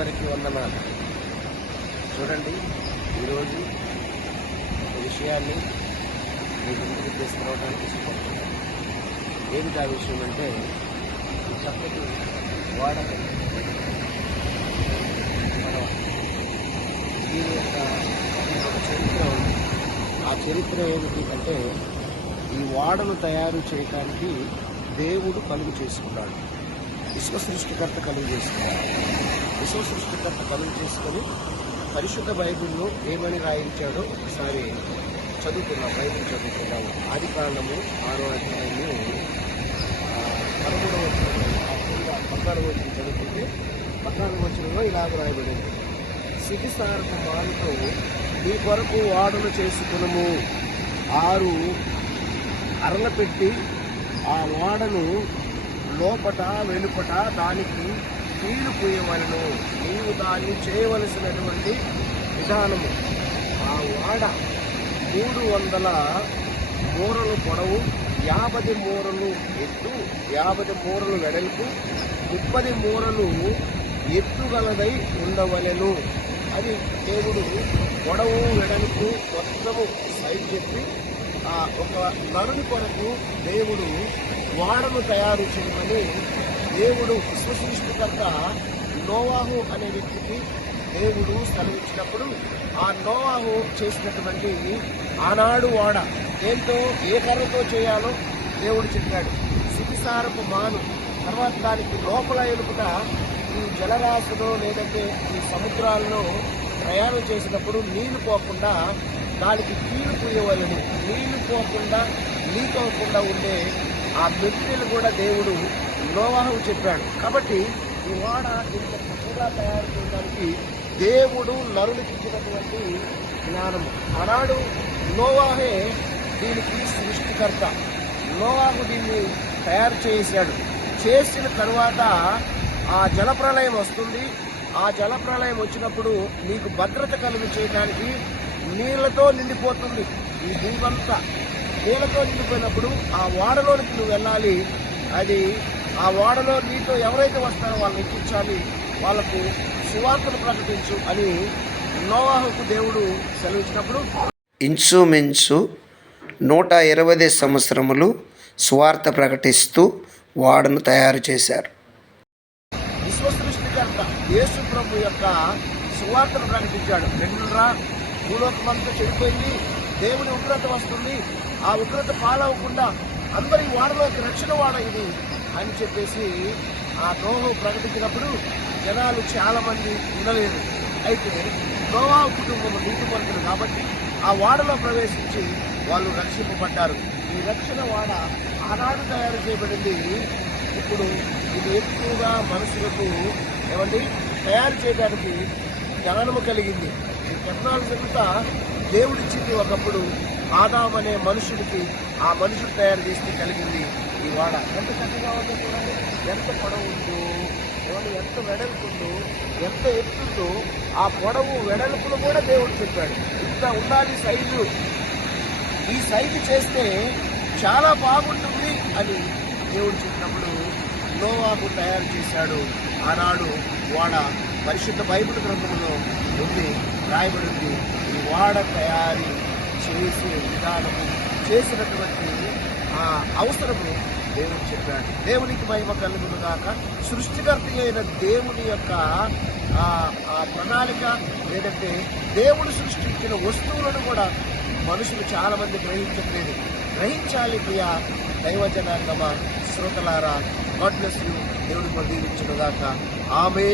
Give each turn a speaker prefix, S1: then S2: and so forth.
S1: అందరికీ వందనాలు. చూడండి ఈరోజు విషయాన్ని మీ ముందుకు తీసుకురావడానికి ఇష్టపడుతున్నాను ఏమిటి ఆ విషయం అంటే ఈ చక్కటి వాడని మనం దీని యొక్క చరిత్ర ఉంది. ఆ చరిత్ర ఏమిటి అంటే ఈ వాడను తయారు చేయడానికి దేవుడు కలుగు చేసుకున్నాడు. విశ్వ సృష్టికర్త కలుగు చేసుకున్నాడు. విశ్వ సృష్టికర్త చేసుకొని పరిశుద్ధ బైబిల్లో ఏమని రాయించాడో ఒకసారి చదువుకున్నాం బైబిల్ చదువుకున్నాము ఆది కాలము ఆరో అధ్యాయము పదమూడవ పద్నాలుగు వచ్చిన చదువుకుంటే పద్నాలుగు వచ్చినలో ఇలాగ రాయబడింది. సిగిసారపు మాలతో మీ కొరకు వాడలు చేసుకునము. ఆరు అరల పెట్టి ఆ వాడను లోపట వెలుపట దానికి కీలు పూయవలను. నీవు దాన్ని చేయవలసినటువంటి విధానము. ఆ వాడ మూడు వందల మూరలు పొడవు యాభై మూరలు ఎత్తు యాభై మూరలు వెడల్పు ముప్పది మూరలు ఎత్తుగలదై ఉండవలెను. అది దేవుడు పొడవు వెడల్పు మొత్తము సైడ్ చెప్పి ఒక నరుని కొరకు దేవుడు వాడను తయారు చేయమని దేవుడు విశ్వసృష్టికర్త నోవాహు అనే వ్యక్తికి దేవుడు సెలవిచ్చినప్పుడు ఆ నోవాహు చేసినటువంటి ఆనాడు వాడ ఏంటో ఏ కర్రతో చేయాలో దేవుడు చెప్పాడు. సిపిసారపు మాను తర్వాత దానికి లోపల ఎలుపుట ఈ జలరాశిలో లేదంటే ఈ సముద్రాల్లో ప్రయాణం చేసినప్పుడు నీళ్ళు పోకుండా దానికి కీలు పూయవలను. నీళ్ళు పోకుండా లీక్ అవ్వకుండా ఉండే ఆ మెటీరియల్ కూడా దేవుడు నోవాహు చెప్పాడు. కాబట్టి ఈ వాడ ఇంత చక్కగా తయారు చేయడానికి దేవుడు నరునికి ఇచ్చినటువంటి జ్ఞానము. ఆనాడు నోవాహే దీనికి సృష్టికర్త. నోవాహు దీన్ని తయారు చేశాడు చేసిన తరువాత ఆ జలప్రలయం వస్తుంది. ఆ జలప్రలయం వచ్చినప్పుడు నీకు భద్రత కలిగించేయడానికి చేయడానికి నీళ్ళతో నిండిపోతుంది. ఈ భూమంతా నీళ్ళతో నిండిపోయినప్పుడు ఆ వాడలోనికి నువ్వు వెళ్ళాలి. అది ఆ వాడలో నీతో ఎవరైతే వస్తారో వాళ్ళని ఎక్కించాలి. వాళ్ళకు సువార్తను ప్రకటించు అని నోవాహుకు దేవుడు సెలవిచ్చినప్పుడు
S2: ఇంచుమించు నూట ఇరవై సంవత్సరములు స్వార్థ ప్రకటిస్తూ వాడను తయారు చేశారు.
S1: యేసు ప్రభు యొక్క సువార్తను ప్రకటించాడు. రెండురా భూలోకమంతా చెడిపోయింది దేవుని ఉగ్రత వస్తుంది ఆ ఉగ్రత పాలవకుండా అందరి వాడలోకి రక్షణ వాడ ఇది అని చెప్పేసి ఆ నోహు ప్రకటించినప్పుడు జనాలు చాలా మంది ఉండలేదు అయితే నోవా కుటుంబం నీతిమంతులు కాబట్టి ఆ వాడలో ప్రవేశించి వాళ్ళు రక్షింపబడ్డారు. ఈ రక్షణ వాడ ఆనాడు తయారు చేయబడింది. ఇప్పుడు ఇది ఎక్కువగా మనుషులకు ఏమండి తయారు చేయడానికి జ్ఞానము కలిగింది. ఈ టెక్నాలజీ అంతా దేవుడిచ్చింది ఒకప్పుడు ఆదాం అనే మనుషుడికి ఆ మనుషుడు తయారు చేస్తే కలిగింది ఈ వాడ ఎంత చక్కగా ఉందో చూడండి ఎంత పొడవు ఉందో ఏమన్నా ఎంత వెడల్పు ఉందో ఎంత ఎత్తుందో ఆ పొడవు వెడల్పులు కూడా దేవుడు చెప్పాడు. ఇంత ఉండాలి సైజు. ఈ సైజు చేస్తే చాలా బాగుంటుంది అని దేవుడు చెప్పినప్పుడు నోవాకు తయారు చేశాడు. ఆనాడు వాడ పరిశుద్ధ బైబిల్ గ్రంథంలో ఉంది రాయబడింది. ఈ వాడ తయారీ చేసే విధానము చేసినటువంటి ఆ అవసరము దేవుడు చెప్పాడు. దేవునికి మహిమ కలుగును గాక. సృష్టికర్త అయిన దేవుని యొక్క ఆ ప్రణాళిక లేదంటే దేవుడు సృష్టించిన వస్తువులను కూడా మనుషులు చాలా మంది గ్రహించట్లేదు. గ్రహించాలి ప్రియా దైవజనాంగమ శ్రోతలారా గాడ్ బ్లెస్ దేవుడు దీవించును గాక ఆమె